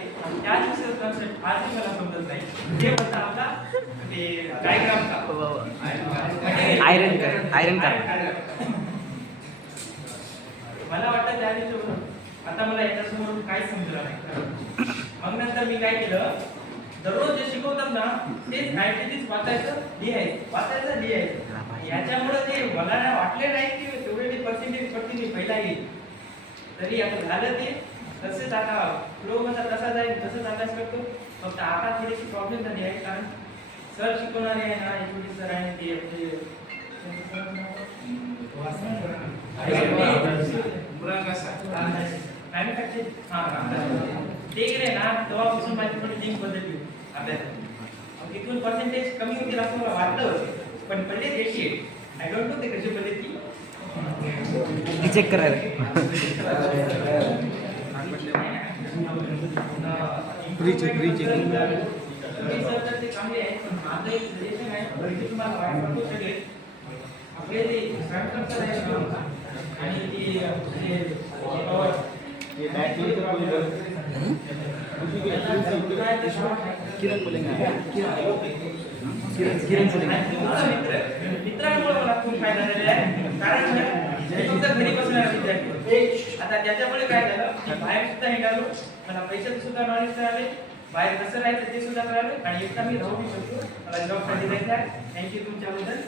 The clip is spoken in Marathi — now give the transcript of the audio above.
त्या दिवशी कन्सेप्ट आजही मला समजत नाही. ते होता आपला ते डायग्रामचा आयरन का मला वाटतं त्या दिवशी आता मला याच्यासमोर काहीच समजलं नाही. मग नंतर मी काय केलं, दररोज जे शिकवतात ना तेच ऍक्टिव्हिटीज वाचायचं लिहायचं. याच्यामुळे ते मला वाटले नाही की तेवढे मी पर्सेंटेज पहिला येईल. तरी आता झालं ते तसेच आता फ्लो माझा तसा जाईल तसंच अभ्यास करतो. फक्त आता थोडीशी प्रॉब्लेम झाली आहे, कारण सर शिकवणारे आहे ना एचओडी सर आहे ते ते गेले ना तेव्हापासून माझी थोडी लिंक बदलली अभ्यासात. तिथून पर्सेंटेज कमी होतील असं मला वाटलं होतं, पण पडले 88. आय डोंट नो ते कसे पडले ती चेक करायला ते चांगले आहे. पण माझं एक सजेशन आहे की तुम्हाला वाटतो सगळे आपले ते स्ट्रक्चर आहे आणि किरण बोलेंगे मित्रांमुळे मला खूप फायदा झालेला आहे. कारण मी फक्त घरी बसणारा विद्यार्थी. आता त्याच्यामुळे काय झालं, बाहेर सुद्धा निघालो, मला पैशाचं सुद्धा नॉलेज कळाले, बाहेर कसं राहायचं ते सुद्धा कळालं, आणि एकटा मी राहू शकतो. मला जॉब साठी जायचं आहे. थँक्यू तुमच्याबद्दल.